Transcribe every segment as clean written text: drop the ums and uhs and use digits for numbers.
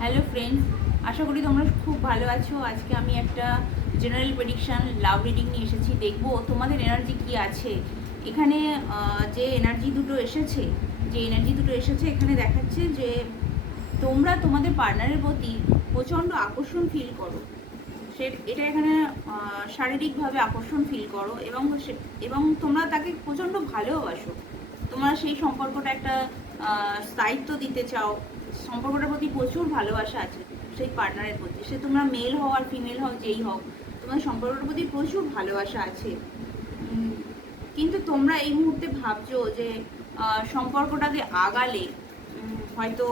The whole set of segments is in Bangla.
হ্যালো ফ্রেন্ডস, আশা করি তোমরা খুব ভালো আছো। আজকে আমি একটা জেনারেল প্রেডিকশান লাভ রিডিং নিয়ে এসেছি। দেখবো তোমাদের এনার্জি কি আছে এখানে। যে এনার্জি দুটো এসেছে এখানে দেখাচ্ছে যে তোমরা তোমাদের পার্টনারের প্রতি প্রচণ্ড আকর্ষণ ফিল করো। এটা এখানে শারীরিকভাবে আকর্ষণ ফিল করো এবং তোমরা তাকে প্রচণ্ড ভালোবাসো। তোমরা সেই সম্পর্কটা একটা স্থায়িত্ব দিতে চাও। সম্পর্কটার প্রতি প্রচুর ভালোবাসা আছে সেই পার্টনারের প্রতি। সে তোমরা মেল হও আর ফিমেল হও, যেই হও, তোমার সম্পর্কটার প্রতি প্রচুর ভালোবাসা আছে। কিন্তু তোমরা এই মুহূর্তে ভাবছো যে সম্পর্কটাতে আগালে হয়তো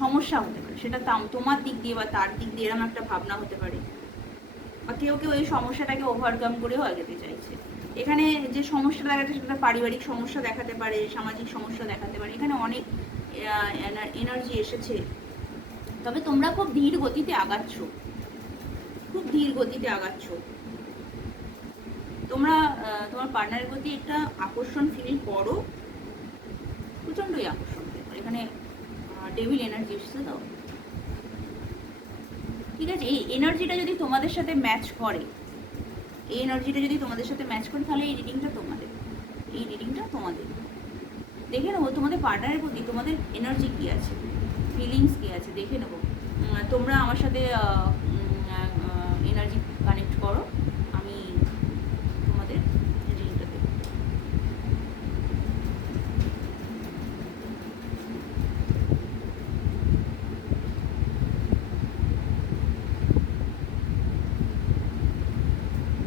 সমস্যা হতে পারে। সেটা তোমার দিক দিয়ে বা তার দিক দিয়ে এরকম একটা ভাবনা হতে পারে, বা কেউ কেউ এই সমস্যাটাকে ওভারকাম করেও আগাতে চাইছে। এখানে যে সমস্যাটা দেখাচ্ছে সেটা পারিবারিক সমস্যা দেখাতে পারে, সামাজিক সমস্যা দেখাতে পারে। এখানে অনেক এনার্জি এসেছে। তবে তোমরা খুব ধীর গতিতে আগাচ্ছ, তোমরা তোমার পার্টনারের প্রতি একটা আকর্ষণ ফিল করো, প্রচণ্ডই আকর্ষণ ফিল করো। এখানে ডেভিল এনার্জি এসেছে। তো ঠিক আছে, এই এনার্জিটা যদি তোমাদের সাথে ম্যাচ করে, তাহলে এই রিডিংটা তোমাদের দেখে নেবো। তোমাদের পার্টনারের প্রতি তোমাদের এনার্জি কী আছে, ফিলিংস কী আছে দেখে নেবো। তোমরা আমার সাথে এনার্জি কানেক্ট করো, আমি তোমাদের রিডিংটা দেবো।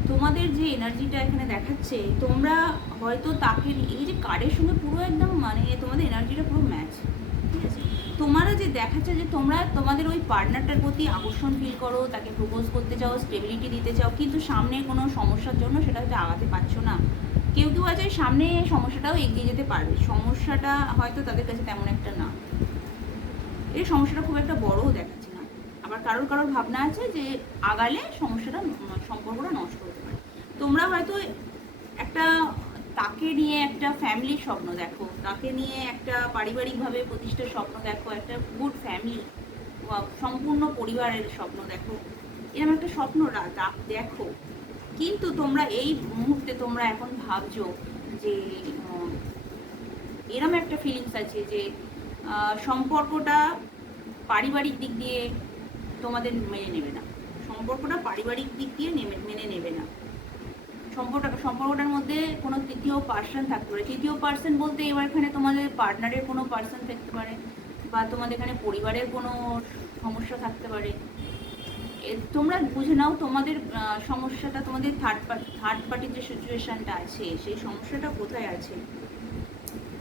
তোমাদের যে এনার্জিটা এখানে দেখাচ্ছে, তোমরা হয়তো তাকে এই যে কার্ডের সঙ্গে পুরো একদম মানে তোমাদের এনার্জিটা পুরো ম্যাচ। ঠিক আছে, তোমারা যে দেখাচ্ছে যে তোমরা তোমাদের ওই পার্টনারটার প্রতি আকর্ষণ ফিল করো, তাকে প্রপোজ করতে চাও, স্টেবিলিটি দিতে চাও, কিন্তু সামনে কোনো সমস্যার জন্য সেটা হয়তো আগাতে পারছো না। কেউ কেউ আছে সামনে সমস্যাটাও এগিয়ে যেতে পারবে, সমস্যাটা হয়তো তাদের কাছে তেমন একটা না, এই সমস্যাটা খুব একটা বড়ও দেখাচ্ছে না। আবার কারোর ভাবনা আছে যে আগালে সম্পর্কটা নষ্ট হতে পারে। তোমরা হয়তো একটা তাকে নিয়ে একটা ফ্যামিলির স্বপ্ন দেখো, তাকে নিয়ে একটা পারিবারিকভাবে প্রতিষ্ঠার স্বপ্ন দেখো, একটা গুড ফ্যামিলি, সম্পূর্ণ পরিবারের স্বপ্ন দেখো, এরকম একটা স্বপ্ন দেখো। কিন্তু তোমরা এই মুহূর্তে তোমরা এখন ভাবছো যে এরম একটা ফিলিংস আছে যে সম্পর্কটা পারিবারিক দিক দিয়ে তোমাদের মেনে নেবে না, মেনে নেবে না। সম্পর্কটার মধ্যে কোনো তৃতীয় পার্সন থাকতে পারে। তৃতীয় পার্সন বলতে এবার এখানে তোমাদের পার্টনারের কোনো পার্সন থাকতে পারে, বা তোমাদের এখানে পরিবারের কোনো সমস্যা থাকতে পারে। তোমরা বুঝে নাও তোমাদের সমস্যাটা, তোমাদের থার্ড পার্টির যে সিচুয়েশনটা আছে সেই সমস্যাটা কোথায় আছে।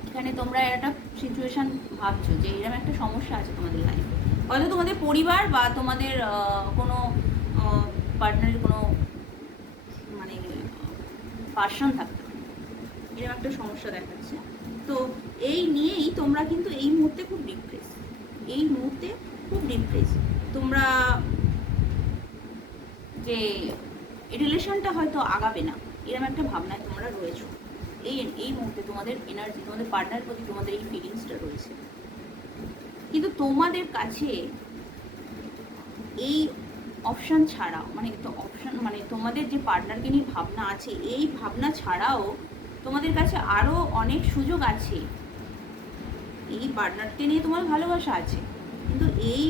এখানে তোমরা একটা সিচুয়েশন ভাবছো যে এরকম একটা সমস্যা আছে তোমাদের লাইফে, হয়তো তোমাদের পরিবার বা তোমাদের কোনো পার্টনারের কোনো মানে পার্সন থাকতে পারে, এরকম একটা সমস্যা দেখাচ্ছে। তো এই নিয়েই তোমরা কিন্তু এই মুহূর্তে খুব ডিপ্রেস। তোমরা যে রিলেশনটা হয়তো আগাবে না, এরকম একটা ভাবনায় তোমরা রয়েছো। এই মুহূর্তে তোমাদের এনার্জি, তোমাদের পার্টনারের প্রতি তোমাদের এই ফিলিংসটা রয়েছে। কিন্তু তোমাদের কাছে এই অপশান ছাড়াও, মানে তোমাদের যে পার্টনারকে নিয়ে ভাবনা আছে, এই ভাবনা ছাড়াও তোমাদের কাছে আরও অনেক সুযোগ আছে। এই পার্টনারকে নিয়ে তোমার ভালোবাসা আছে, কিন্তু এই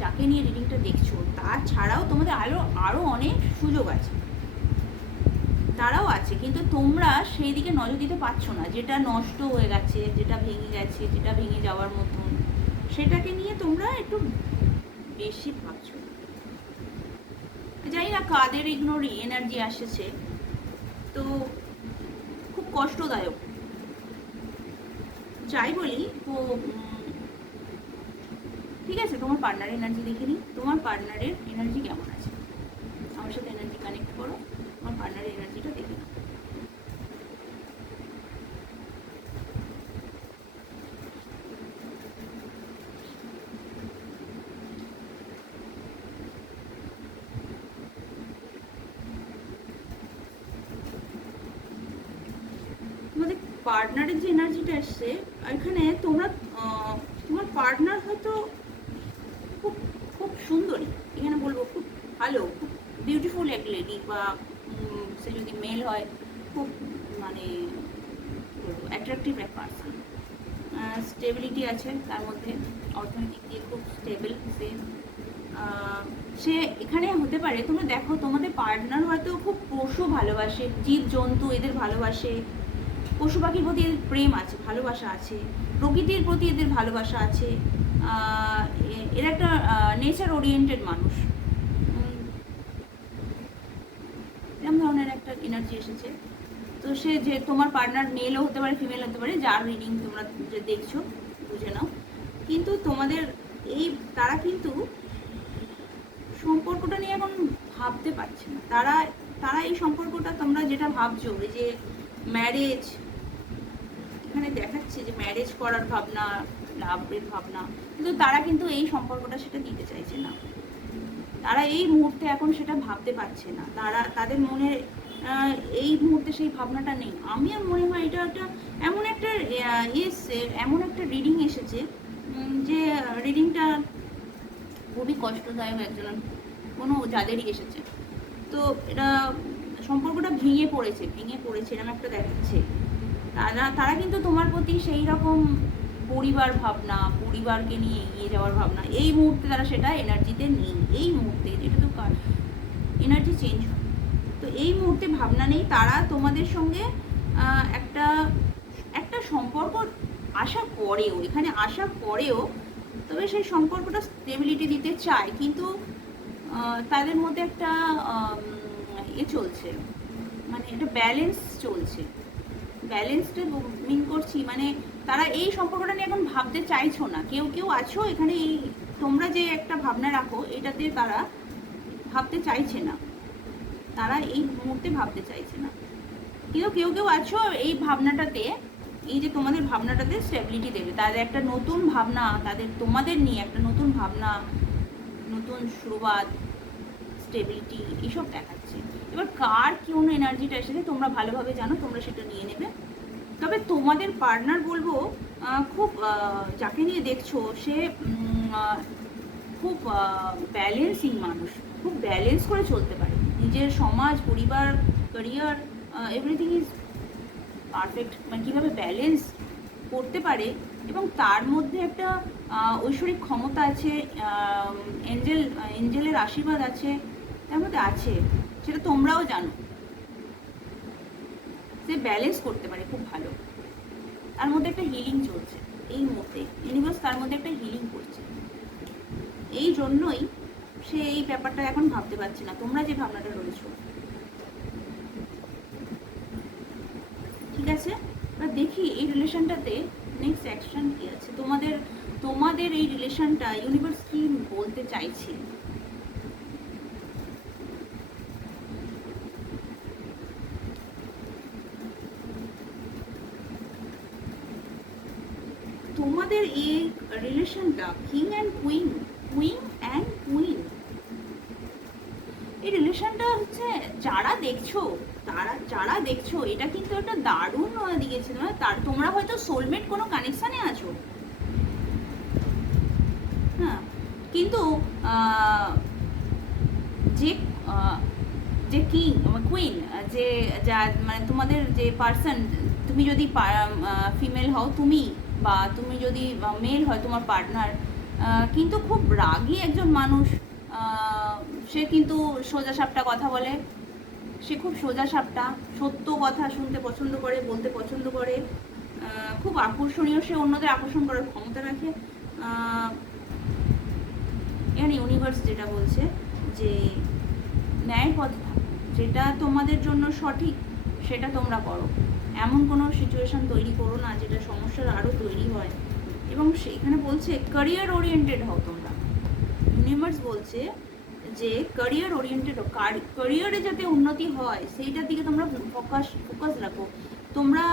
যাকে নিয়ে রিডিংটা দেখছো তার ছাড়াও তোমাদের আরও অনেক সুযোগ আছে, তারাও আছে, কিন্তু তোমরা সেই দিকে নজর দিতে পারছো না। যেটা নষ্ট হয়ে গেছে, যেটা ভেঙে গেছে, যেটা ভেঙে যাওয়ার মতন, সেটাকে নিয়ে তোমরা একটু বেশি ভাবছো। জানি না কাদের ইগনোর এনার্জি আসছে, তো খুব কষ্টদায়ক যাই বলি। তো ঠিক আছে, তোমার পার্টনারের এনার্জি দেখে নিই। তোমার পার্টনারের এনার্জি কেমন আছে, আমার সাথে এনার্জি কানেক্ট করো, তোমার পার্টনারের এনার্জিটা দেখে নাও। তোমাদের পার্টনারের যে এনার্জিটা এসছে, এখানে তোমার পার্টনার হয়তো খুব খুব সুন্দরী, এখানে বলবো খুব ভালো, খুব বিউটিফুল এক লেডি, বা সে যদি মেল হয় খুব মানে বলবো অ্যাট্রাকটিভ এক পার্সন। স্টেবিলিটি আছে তার মধ্যে, অর্থনৈতিক দিয়ে খুব স্টেবল সে। সে এখানে হতে পারে, তোমরা দেখো তোমাদের পার্টনার হয়তো খুব পশু ভালোবাসে, জীব জন্তু এদের ভালোবাসে, পশু পাখির প্রতি এদের প্রেম আছে, ভালোবাসা আছে, প্রকৃতির প্রতি এদের ভালোবাসা আছে। এরা একটা নেচার ওরিয়েন্টেড মানুষ, এরকম ধরনের একটা এনার্জি এসেছে। তো সে যে তোমার পার্টনার মেলও হতে পারে, ফিমেল হতে পারে, যার রিডিং তোমরা যে দেখছো বুঝে নাও। কিন্তু তোমাদের এই তারা কিন্তু সম্পর্কটা নিয়ে এখন ভাবতে পারছে না। তারা এই সম্পর্কটা তোমরা যেটা ভাবছো, এই যে ম্যারেজ, এখানে দেখাচ্ছে যে ম্যারেজ করার ভাবনা, লাভের ভাবনা, কিন্তু তারা কিন্তু এই সম্পর্কটা সেটা দিতে চাইছে না। তারা এই মুহূর্তে এখন সেটা ভাবতে পারছে না, তাদের মনে এই মুহূর্তে সেই ভাবনাটা নেই। আমি আর মনে হয় এটা একটা এমন একটা এমন একটা রিডিং এসেছে যে রিডিংটা খুবই কষ্টদায়ক একজন কোনো যাদেরই এসেছে। তো এটা সম্পর্কটা ভেঙে পড়েছে এরকম একটা দেখাচ্ছে। তারা কিন্তু তোমার প্রতি সেই রকম পরিবার ভাবনা, পরিবারকে নিয়ে এগিয়ে যাওয়ার ভাবনা এই মুহূর্তে তারা সেটা এনার্জিতে নেই। এই মুহূর্তে এটা তো এনার্জি চেঞ্জ হয়, তো এই মুহূর্তে ভাবনা নেই। তারা তোমাদের সঙ্গে একটা একটা সম্পর্ক আসার পরেও, এখানে আসার পরেও তবে সেই সম্পর্কটা স্টেবিলিটি দিতে চায়, কিন্তু তাদের মধ্যে একটা চলছে, মানে একটা ব্যালেন্স চলছে। ব্যালেন্সটা মিন করছি, মানে তারা এই সম্পর্কটা নিয়ে এখন ভাবতে চাইছো না। কেউ কেউ আছো এখানে, এই তোমরা যে একটা ভাবনা রাখো এটাতে তারা ভাবতে চাইছে না, তারা এই মুহূর্তে ভাবতে চাইছে না। কিন্তু কেউ কেউ আছো এই ভাবনাটাতে, এই যে তোমাদের ভাবনাটাতে স্টেবিলিটি দেবে, তাদের একটা নতুন ভাবনা, তোমাদের নিয়ে একটা নতুন ভাবনা, নতুন শুরুয়াত, স্টেবিলিটি এইসব দেখাচ্ছে। এবার কার কোন এনার্জিটা এসেছে তোমরা ভালোভাবে জানো, তোমরা সেটা নিয়ে নেবে। তবে তোমাদের পার্টনার বলবো খুব, যাকে নিয়ে দেখছো সে খুব ব্যালেন্সিং মানুষ, খুব ব্যালেন্স করে চলতে পারে। নিজের সমাজ, পরিবার, ক্যারিয়ার, এভরিথিং ইজ পারফেক্ট, মানে কীভাবে ব্যালেন্স এবং তার মধ্যে একটা ঐশ্বরিক ক্ষমতা আছে, এঞ্জেলের আশীর্বাদ আছে, তার মধ্যে আছে, সেটা তোমরাও জানো। সে ব্যালেন্স করতে পারে খুব ভালো, তার মধ্যে একটা হিলিং চলছে এই মুহূর্তে, ইউনিভার্স তার মধ্যে একটা হিলিং করছে। এই জন্যই সে এই ব্যাপারটা এখন ভাবতে পারছে না, তোমরা যে ভাবনাটা রয়েছো। ঠিক আছে, এবার দেখি এই রিলেশনটাতে নেক্সট অ্যাকশন কি আছে, তোমাদের এই রিলেশনটা ইউনিভার্স কি বলতে চাইছে। তোমাদের এই রিলেশনটা কিং অ্যান্ড কুইন, এই রিলেশনটা হচ্ছে যারা দেখছো এটা কিন্তু একটা দারুণ দিকে ছিল। তোমরা হয়তো সোলমেট কোনো কানেকশানে আছো, হ্যাঁ, কিন্তু যে কিং কুইন, যে যা মানে তোমাদের যে পার্সন, তুমি যদি ফিমেল হও তুমি, বা তুমি যদি মেল হয় তোমার পার্টনার, কিন্তু খুব রাগী একজন মানুষ। সে কিন্তু সোজাসাপটা কথা বলে, সে খুব সোজাসাপটা, সত্য কথা শুনতে পছন্দ করে, বলতে পছন্দ করে, খুব আকর্ষণীয়, সে অন্যদের আকর্ষণ করার ক্ষমতা রাখে। এখানে ইউনিভার্স যেটা বলছে যে ন্যায়ের পথে থাকো, যেটা তোমাদের জন্য সঠিক সেটা তোমরা করো, এমন কোনো সিচুয়েশান তৈরি করো না যেটা সমস্যার আরও তৈরি হয়। এবং সেখানে বলছে ক্যারিয়ার ওরিয়েন্টেড হও তোমরা, ইউনিভার্স বলছে যে ক্যারিয়ার ওরিয়েন্টেড হও, ক্যারিয়ারে যাতে উন্নতি হয় সেইটার দিকে তোমরা ফোকাস রাখো। তোমরা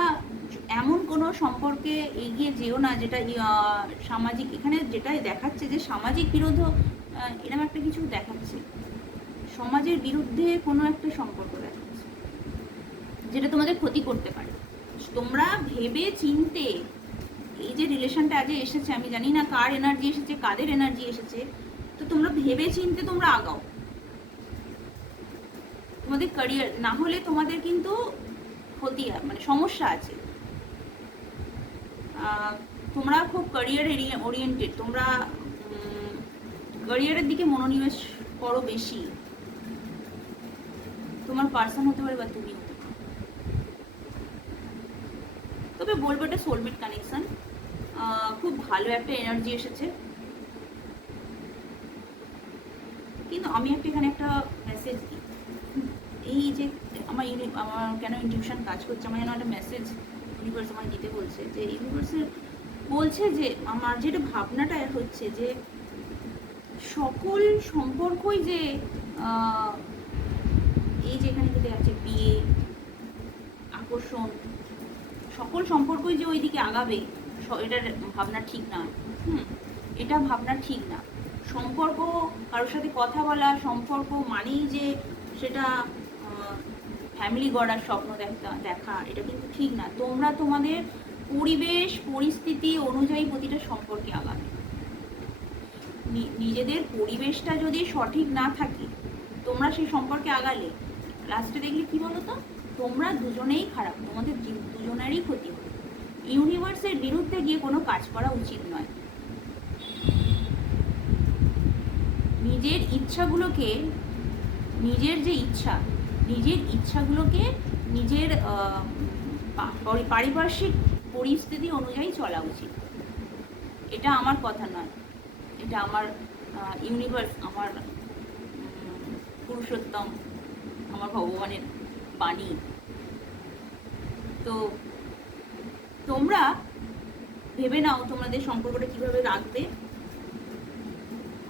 এমন কোনো সম্পর্কে এগিয়ে যেও না যেটা সামাজিক, এখানে যেটাই দেখাচ্ছে যে সামাজিক বিরোধ, এরকম একটা কিছু দেখাচ্ছে, সমাজের বিরুদ্ধে কোনো একটা সম্পর্ক দেখাচ্ছে যেটা তোমাদের ক্ষতি করতে পারে। তোমরা ভেবে চিনতে এই যে রিলেশনটা আজ এসেছে, আমি জানি না কার এনার্জি এসেছে, কাদের এনার্জি এসেছে, তো তোমরা ভেবে চিনতে তোমরা আগাও। তোমাদের ক্যারিয়ার না হলে তোমাদের কিন্তু ক্ষতি মানে সমস্যা আছে। তোমরা খুব ক্যারিয়ার ওরিয়েন্টেড, তোমরা ক্যারিয়ারের দিকে মনোনিবেশ করো বেশি। তোমার পার্সন হতে পারে বা তুমি হতে পারো, তবে বলবো এটা সোলমেট কানেকশন। খুব ভালো একটা এনার্জি এসেছে, কিন্তু আমি এখানে একটা মেসেজ দিই। এই যে আমার কেন ইনটিউশন কাজ করছে, আমার যেন একটা মেসেজ ইউনিভার্স আমায় দিতে বলছে, যে ইউনিভার্সের বলছে যে আমার যেটা ভাবনাটা হচ্ছে যে সকল সম্পর্কই যে এই যে এখানে যেটা আছে বিয়ে, আকর্ষণ, সকল সম্পর্কই যে ওইদিকে আগাবে, এটার ভাবনা ঠিক না। এটা ভাবনা ঠিক না। সম্পর্ক, কারোর সাথে কথা বলা, সম্পর্ক মানেই যে সেটা ফ্যামিলি গড়ার স্বপ্ন দেখা, এটা কিন্তু ঠিক না। তোমরা তোমাদের পরিবেশ পরিস্থিতি অনুযায়ী প্রতিটা সম্পর্কে আগাবে। নিজেদের পরিবেশটা যদি সঠিক না থাকে, তোমরা সেই সম্পর্কে আগালে লাস্টে দেখলে কি বলো তো, তোমরা দুজনেই খারাপ, তোমাদের দুজনেরই ক্ষতি হবে। ইউনিভার্সের বিরুদ্ধে গিয়ে কোনো কাজ করা উচিত নয়। নিজের ইচ্ছাগুলোকে, নিজের যে ইচ্ছা, নিজের ইচ্ছাগুলোকে নিজের পারিপার্শ্বিক পরিস্থিতি অনুযায়ী চলা উচিত। এটা আমার কথা নয়, এটা আমার ইউনিভার্স, আমার পুরুষোত্তম, আমার ভগবানের বাণী। তো তোমরা ভেবে নাও তোমাদের সম্পর্কটা কিভাবে রাখবে।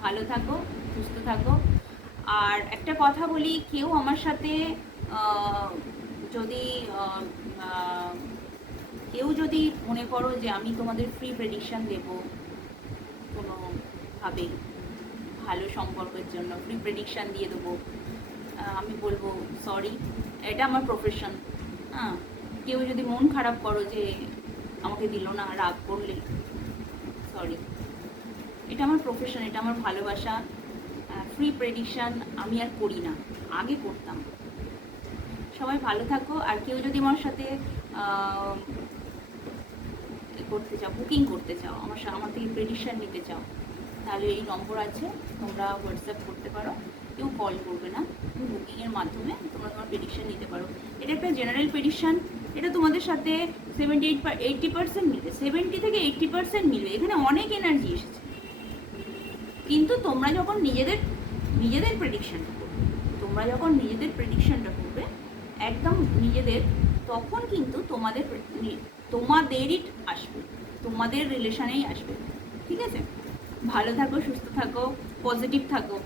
ভালো থাকো, সুস্থ থাকো। আর একটা কথা বলি, কেউ আমার সাথে যদি মনে করো যে আমি তোমাদের ফ্রি প্রেডিকশন দেব কোনোভাবে ভালো সম্পর্কের জন্য ফ্রি প্রেডিকশন দিয়ে দেবো, আমি বলবো সরি, এটা আমার প্রফেশন। কেউ যদি মন খারাপ করো যে আমাকে দিল না, রাগ করলে, সরি, এটা আমার প্রফেশন, এটা আমার ভালোবাসা। ফ্রি প্রেডিকশন আমি আর করি না, আগে করতাম। সবাই ভালো থাকো। আর কেউ যদি আমার সাথে করতে চাও, বুকিং করতে চাও, আমার থেকে প্রেডিকশন নিতে চাও, তাহলে এই নম্বর আছে, তোমরা হোয়াটসঅ্যাপ করতে পারো, কেউ কল করবে না। বুকিংয়ের মাধ্যমে তোমরা তোমার প্রেডিকশন নিতে পারো। এটা একটা জেনারেল প্রেডিকশন, এটা তোমাদের সাথে 80% মিলবে, 70 থেকে 80% মিলবে। এখানে অনেক এনার্জি এসেছে, কিন্তু তোমরা যখন নিজেদের প্রেডিকশনটা করবে, একদম নিজেদের, তখন কিন্তু তোমাদেরই আসবে, তোমাদের রিলেশনেই আসবে। ঠিক আছে? ভালো থাকো, সুস্থ থাকো, পজিটিভ থাকো।